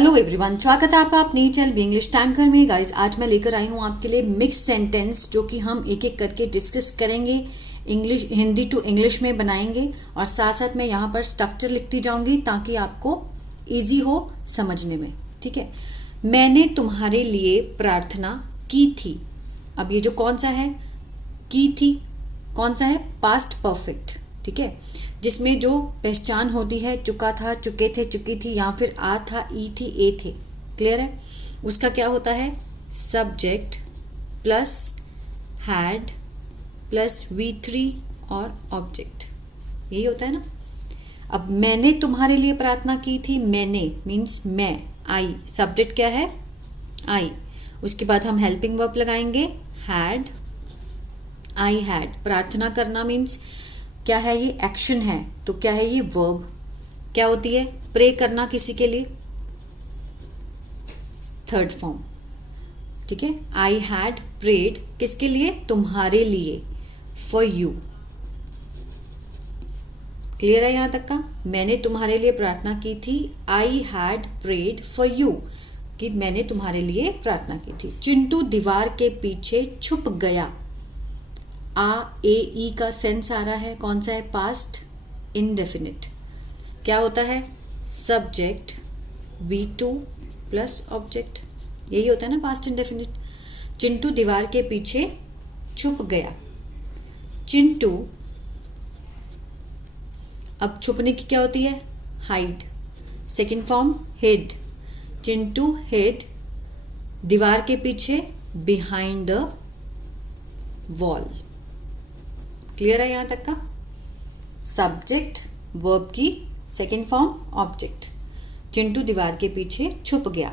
Hello everyone, स्वागत है आपका अपने चैनल बी इंग्लिश टैंकर में। गाइस, आज मैं लेकर आई हूँ आपके लिए मिक्स सेंटेंस जो कि हम एक एक करके डिस्कस करेंगे, इंग्लिश हिंदी टू इंग्लिश में बनाएंगे और साथ साथ मैं यहाँ पर स्ट्रक्चर लिखती जाऊँगी ताकि आपको इजी हो समझने में। ठीक है। मैंने तुम्हारे लिए प्रार्थना की थी। अब ये जो कौन सा है, की थी, कौन सा है, पास्ट परफेक्ट। ठीक है, जिसमें जो पहचान होती है, चुका था, चुके थे, चुकी थी, या फिर आ था, ई थी, ए थे। क्लियर है। उसका क्या होता है, subject plus had plus V3 और ऑब्जेक्ट, यही होता है ना। अब मैंने तुम्हारे लिए प्रार्थना की थी, मैंने मीन्स मैं, आई, सब्जेक्ट क्या है, आई। उसके बाद हम हेल्पिंग वर्ब लगाएंगे, हैड, आई हैड। प्रार्थना करना मीन्स क्या है, ये एक्शन है, तो क्या है ये, वर्ब। क्या होती है, प्रे करना किसी के लिए, थर्ड फॉर्म। ठीक है, आई हैड प्रेड किसके लिए, तुम्हारे लिए, फॉर यू। क्लियर है यहां तक का। मैंने तुम्हारे लिए प्रार्थना की थी, I had prayed for you, कि मैंने तुम्हारे लिए प्रार्थना की थी। चिंटू दीवार के पीछे छुप गया। आ, ए, ई का सेंस आ रहा है, कौन सा है, पास्ट इंडेफिनिट। क्या होता है, सब्जेक्ट V2 प्लस ऑब्जेक्ट, यही होता है ना पास्ट इंडेफिनिट। चिंटू दीवार के पीछे छुप गया। चिंटू, अब छुपने की क्या होती है, hide, second form hid. Chintu hid दीवार के पीछे, बिहाइंड द वॉल। क्लियर है यहां तक का। सब्जेक्ट वर्ब की सेकेंड फॉर्म ऑब्जेक्ट। चिंटू दीवार के पीछे छुप गया।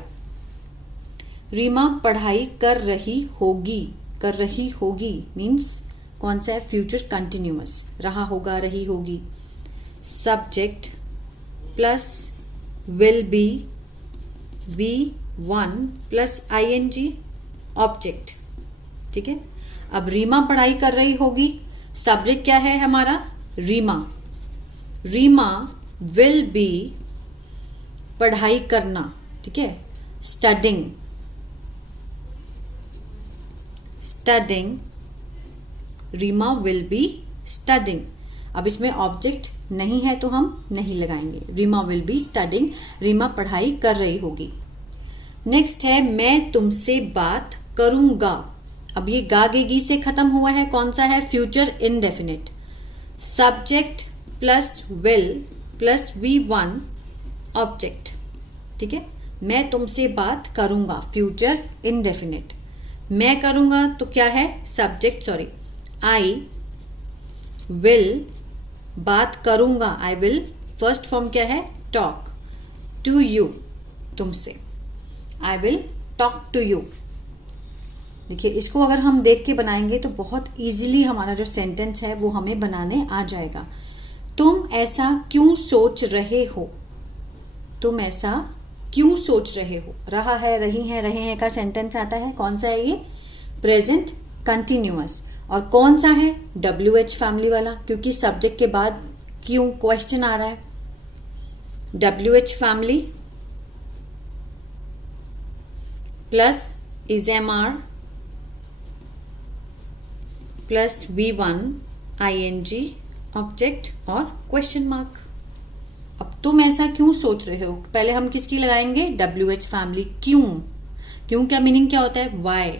रीमा पढ़ाई कर रही होगी। कर रही होगी मीन्स कौन सा है, फ्यूचर कंटिन्यूअस, रहा होगा, रही होगी। Subject plus will be, V1 plus ING object. ठीक है। अब रीमा पढ़ाई कर रही होगी, सब्जेक्ट क्या है हमारा, रीमा। रीमा विल बी, पढ़ाई करना, ठीक है, studying, studying, Reema will be studying. अब इसमें ऑब्जेक्ट नहीं है तो हम नहीं लगाएंगे, Reema will be studying, Reema पढ़ाई कर रही होगी। नेक्स्ट है, मैं तुमसे बात करूंगा। अब ये गागेगी से खत्म हुआ है, कौन सा है, future indefinite. Subject plus will plus V1 object. ठीक है, मैं तुमसे बात करूंगा, फ्यूचर इनडेफिनिट। मैं करूंगा तो क्या है, सब्जेक्ट, सॉरी, आई विल, बात करूंगा, आई विल, फर्स्ट फॉर्म क्या है, टॉक टू यू, तुमसे, I will talk to you. देखिए, इसको अगर हम देख के बनाएंगे तो बहुत इजीली हमारा जो सेंटेंस है वो हमें बनाने आ जाएगा। तुम ऐसा क्यों सोच रहे हो। तुम ऐसा क्यों सोच रहे हो, रहा है, रही है, रहे हैं का सेंटेंस आता है, कौन सा है ये, प्रेजेंट कंटिन्यूअस। और कौन सा है, WH फैमिली वाला, क्योंकि सब्जेक्ट के बाद क्यों क्वेश्चन आ रहा है। WH family plus ISMR plus V1 ING object और क्वेश्चन मार्क। अब तुम ऐसा क्यों सोच रहे हो, पहले हम किसकी लगाएंगे, WH फैमिली, क्यों। क्यों का मीनिंग क्या होता है, वाई।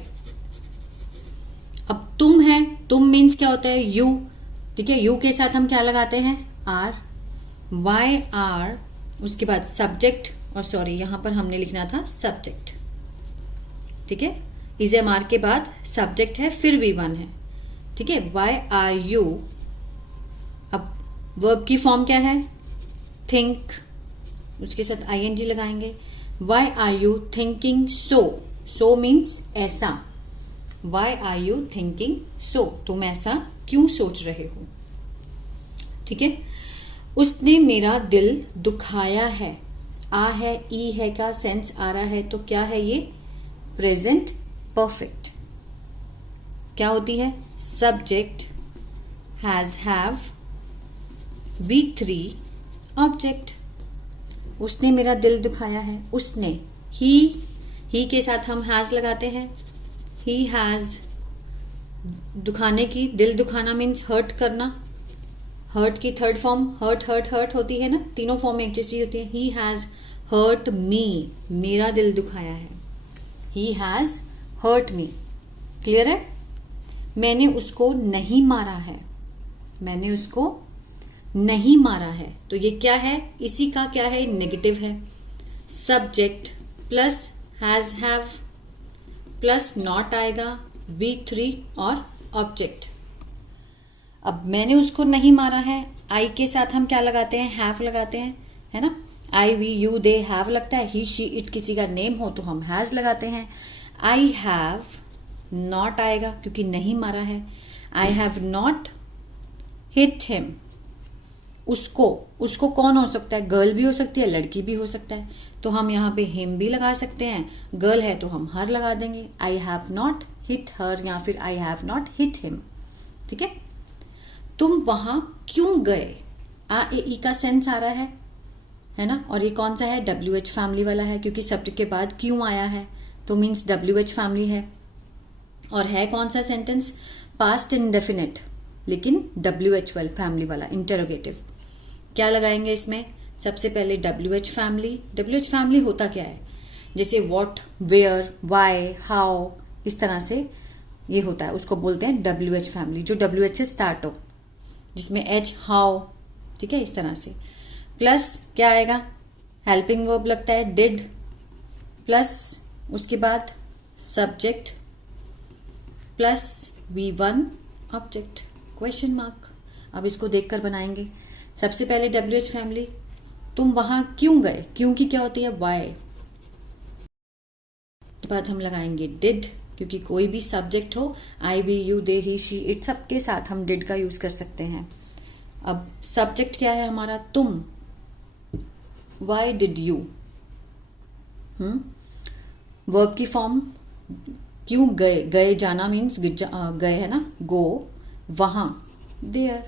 अब तुम है, तुम मीन्स क्या होता है, यू। ठीक है, यू के साथ हम क्या लगाते हैं, आर, वाई आर। उसके बाद सब्जेक्ट, और सॉरी यहां पर हमने लिखना था सब्जेक्ट। ठीक है, ISMR के बाद सब्जेक्ट है, फिर V1 है। ठीक है, वाई आर यू। अब वर्ब की फॉर्म क्या है, थिंक, उसके साथ ING लगाएंगे। Why are you thinking so, so means ऐसा, why are you thinking so, तुम ऐसा क्यों सोच रहे हो। ठीक है, उसने मेरा दिल दुखाया है। आ है, ई है का सेंस आ रहा है, तो क्या है ये, प्रेजेंट परफेक्ट। क्या होती है, subject has have, V3 object. उसने मेरा दिल दुखाया है, उसने। ही के साथ हम हैज़ लगाते हैं, ही हैज़, दुखाने की, दिल दुखाना मीन्स हर्ट करना, हर्ट की थर्ड फॉर्म हर्ट होती है ना, तीनों फॉर्म एक जैसी होती है। ही हैज़ हर्ट मी, मेरा दिल दुखाया है, he has hurt me. Clear है? मैंने उसको नहीं मारा है, मैंने उसको नहीं मारा है, तो ये क्या है, इसी का क्या है, नेगेटिव है। Subject plus has have plus not आएगा, V3 और ऑब्जेक्ट। अब मैंने उसको नहीं मारा है, आई के साथ हम क्या लगाते हैं, हैव लगाते हैं, है ना। आई वी यू दे हैव लगता है, ही शी इट किसी का नेम हो तो हम हैज़ लगाते हैं। आई हैव नॉट आएगा क्योंकि नहीं मारा है। I have not hit him, उसको कौन हो सकता है, गर्ल भी हो सकती है, लड़की भी हो सकता है, तो हम यहाँ पे हिम भी लगा सकते हैं। गर्ल है तो हम हर लगा देंगे। आई हैव नॉट हिट हर या फिर I have not hit him. ठीक है। तुम वहाँ क्यों गए, आ ए ई का सेंस आ रहा है ना। और ये कौन सा है, WH फैमिली वाला है, क्योंकि सब्जेक्ट के बाद क्यों आया है तो मीन्स WH फैमिली है। और है कौन सा सेंटेंस, पास्ट इंडेफिनिट, लेकिन WH वाला फैमिली वाला, इंटरोगेटिव। क्या लगाएंगे इसमें, सबसे पहले WH फैमिली। WH फैमिली होता क्या है, जैसे व्हाट, वेयर, वाई, हाउ, इस तरह से ये होता है, उसको बोलते हैं WH फैमिली, जो WH से स्टार्ट हो, जिसमें H, हाउ, ठीक है, इस तरह से। प्लस क्या आएगा, हेल्पिंग वर्ब लगता है, डिड, प्लस उसके बाद subject plus V1 object, question mark. अब इसको देखकर बनाएंगे। सबसे पहले WH फैमिली, तुम वहां क्यों गए, क्यों की क्या होती है, वाई। के बाद हम लगाएंगे डिड, क्योंकि कोई भी सब्जेक्ट हो, I we you they he she it, सबके साथ हम डिड का यूज कर सकते हैं। अब सब्जेक्ट क्या है हमारा, तुम, वाई डिड यू। वर्ब की फॉर्म, क्यों गए, गए जाना मीन्स गए है ना, गो, वहां, there,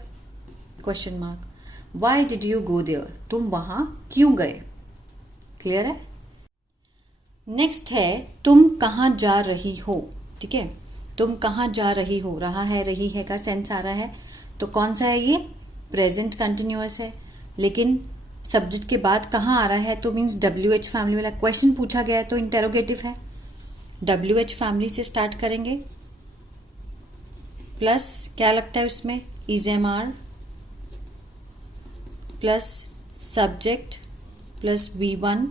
question mark. Why did you go there, तुम वहां क्यों गए। क्लियर है। नेक्स्ट है तुम कहाँ जा रही हो। ठीक है, तुम कहाँ जा रही हो, रहा है, रही है का सेंस आ रहा है, तो कौन सा है ये, प्रेजेंट कंटिन्यूअस है, लेकिन सब्जेक्ट के बाद कहाँ आ रहा है तो मीन्स WH फैमिली वाला। क्वेश्चन पूछा गया है तो इंटेरोगेटिव है, WH फैमिली से स्टार्ट करेंगे। प्लस क्या लगता है उसमें, EZMR plus subject plus V1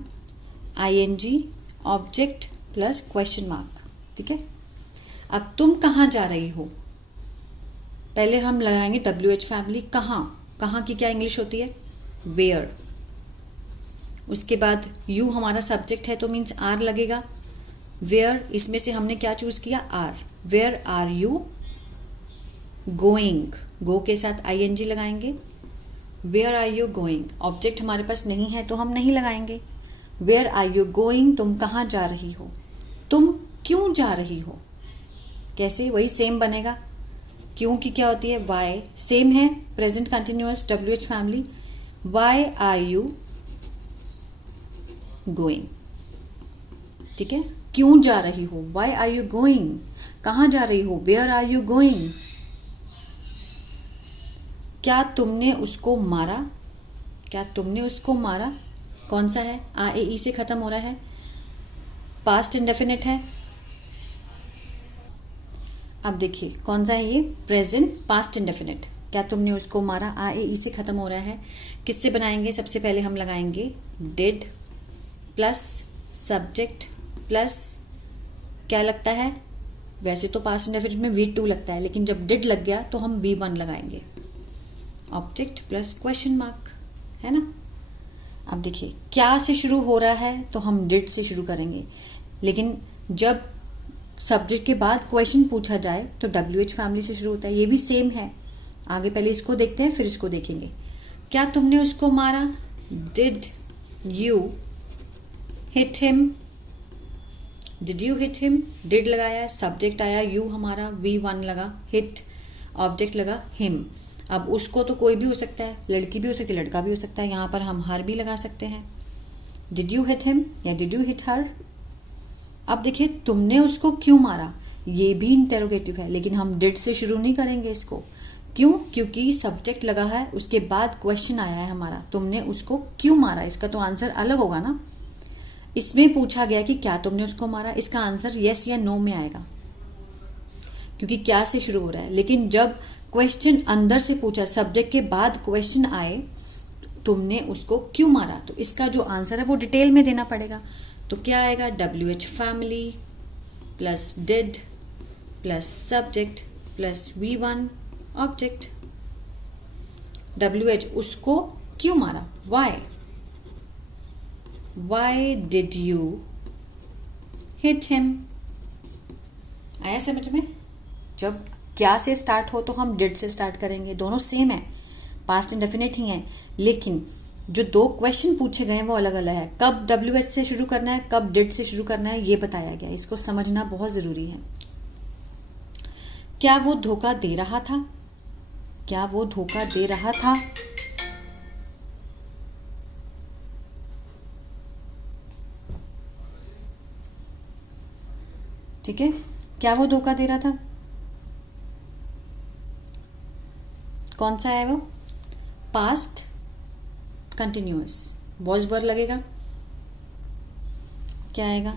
ING object plus question mark. ठीक है। अब तुम कहाँ जा रही हो, पहले हम लगाएंगे WH फैमिली, कहाँ, कहाँ की क्या इंग्लिश होती है, वेयर। उसके बाद यू हमारा सब्जेक्ट है तो मीन्स आर लगेगा। वेयर, इसमें से हमने क्या चूज किया, are. Where are you going, go के साथ ING लगाएंगे। Where are you going, object हमारे पास नहीं है तो हम नहीं लगाएंगे। वेयर आर यू गोइंग, तुम कहाँ जा रही हो। तुम क्यों जा रही हो, कैसे, वही सेम बनेगा, क्यों की क्या होती है, वाई, सेम है, present continuous WH family. Why are you going. ठीक है, क्यों जा रही हो, वाई आर यू गोइंग, कहाँ जा रही हो, वेयर आर यू गोइंग। क्या तुमने उसको मारा, क्या तुमने उसको मारा, कौन सा है, AE से खत्म हो रहा है, पास्ट इंडेफिनिट है। अब देखिए कौन सा है ये, प्रेजेंट पास्ट इंडेफिनिट। क्या तुमने उसको मारा, AE से खत्म हो रहा है। किससे बनाएंगे, सबसे पहले हम लगाएंगे डिड प्लस सब्जेक्ट प्लस क्या लगता है, वैसे तो पास्ट इंडेफिनिट में V2 लगता है, लेकिन जब डिड लग गया तो हम V1 लगाएंगे, ऑब्जेक्ट प्लस क्वेश्चन मार्क, है ना। अब देखिए क्या से शुरू हो रहा है तो हम डिड से शुरू करेंगे, लेकिन जब सब्जेक्ट के बाद क्वेश्चन पूछा जाए तो WH फैमिली से शुरू होता है, ये भी सेम है। आगे पहले इसको देखते हैं फिर इसको देखेंगे। क्या तुमने उसको मारा, did you hit him, did you hit him, did लगाया, सब्जेक्ट आया यू हमारा, V1 लगा, हिट ऑब्जेक्ट लगा हिम। अब उसको तो कोई भी हो सकता है, लड़की भी हो सकती है, लड़का भी हो सकता है, यहाँ पर हम हर भी लगा सकते हैं। डिड यू हिट हिम या डिड यू हिट हर। अब देखिए तुमने उसको क्यों मारा, ये भी इंटेरोगेटिव है, लेकिन हम डिड से शुरू नहीं करेंगे इसको। क्यों? क्योंकि सब्जेक्ट लगा है, उसके बाद क्वेश्चन आया है हमारा, तुमने उसको क्यों मारा, इसका तो आंसर अलग होगा ना। इसमें पूछा गया कि क्या तुमने उसको मारा, इसका आंसर यस या नो में आएगा, क्योंकि क्या से शुरू हो रहा है। लेकिन जब क्वेश्चन अंदर से पूछा, सब्जेक्ट के बाद क्वेश्चन आए, तुमने उसको क्यों मारा, तो इसका जो आंसर है वो डिटेल में देना पड़ेगा। तो क्या आएगा, WH family plus did plus subject plus V1 object. WH उसको क्यों मारा, Y did you hit him. आया समझ में? जब क्या से स्टार्ट हो तो हम डिड से स्टार्ट करेंगे, दोनों सेम है, पास्ट इंडेफिनिट ही है, लेकिन जो दो क्वेश्चन पूछे गए हैं वो अलग अलग है। कब WH से शुरू करना है, कब डिड से शुरू करना है, ये बताया गया, इसको समझना बहुत ज़रूरी है। क्या वो धोखा दे रहा था, क्या वो धोखा दे रहा था। ठीक है, क्या वो धोखा दे रहा था, कौन सा है वो, पास्ट कंटिन्यूअस, वॉज वर लगेगा, क्या आएगा,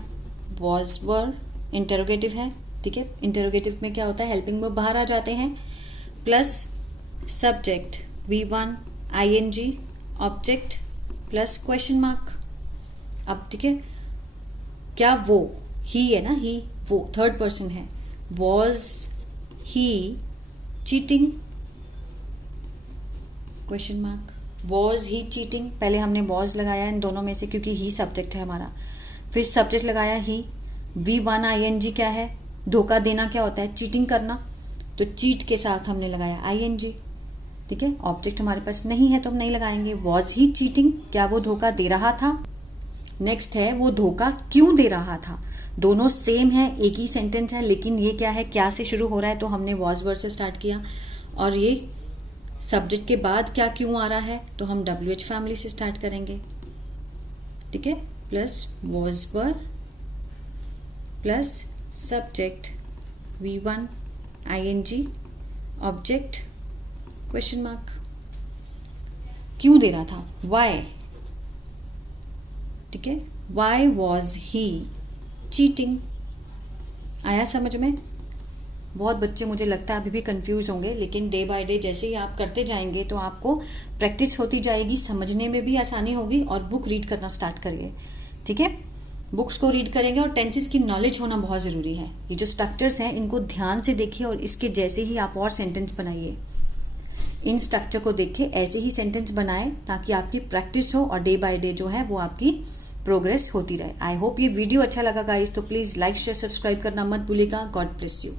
वॉज वर इंटेरोगेटिव है। ठीक है, इंटेरोगेटिव में क्या होता है, हेल्पिंग में बाहर आ जाते हैं, plus subject V1 ING object plus question mark. अब ठीक है, क्या वो, ही है ना, ही, वो थर्ड पर्सन है, was he cheating, question mark, was he cheating. पहले हमने वॉज लगाया इन दोनों में से, क्योंकि ही सब्जेक्ट है हमारा, फिर सब्जेक्ट लगाया ही, V1 ING क्या है, धोखा देना क्या होता है, चीटिंग करना, तो चीट के साथ हमने लगाया ING। ठीक है, ऑब्जेक्ट हमारे पास नहीं है तो हम नहीं लगाएंगे। वॉज ही चीटिंग, क्या वो धोखा दे रहा था। नेक्स्ट है, वो धोखा क्यों दे रहा था। दोनों सेम है, एक ही सेंटेंस है, लेकिन ये क्या है, क्या से शुरू हो रहा है, तो हमने वॉज वर्ड से स्टार्ट किया, और ये सब्जेक्ट के बाद क्या क्यों आ रहा है, तो हम WH फैमिली से स्टार्ट करेंगे। ठीक है, plus was were plus subject V1 ING object question mark. क्यों दे रहा था, वाई। ठीक है, वाई वॉज ही चीटिंग। आया समझ में? बहुत बच्चे मुझे लगता है अभी भी कंफ्यूज होंगे, लेकिन डे बाय डे जैसे ही आप करते जाएंगे तो आपको प्रैक्टिस होती जाएगी, समझने में भी आसानी होगी, और बुक रीड करना स्टार्ट करिए। ठीक है, बुक्स को रीड करेंगे, और टेंसेस की नॉलेज होना बहुत ज़रूरी है। ये जो स्ट्रक्चर्स हैं इनको ध्यान से देखिए, और इसके जैसे ही आप और सेंटेंस बनाइए। इन स्ट्रक्चर को देखिए, ऐसे ही सेंटेंस बनाएं, ताकि आपकी प्रैक्टिस हो और डे बाय डे जो है वो आपकी प्रोग्रेस होती रहे। आई होप ये वीडियो अच्छा लगा गाइस, तो प्लीज़ लाइक शेयर सब्सक्राइब करना मत भूलिएगा। God bless you.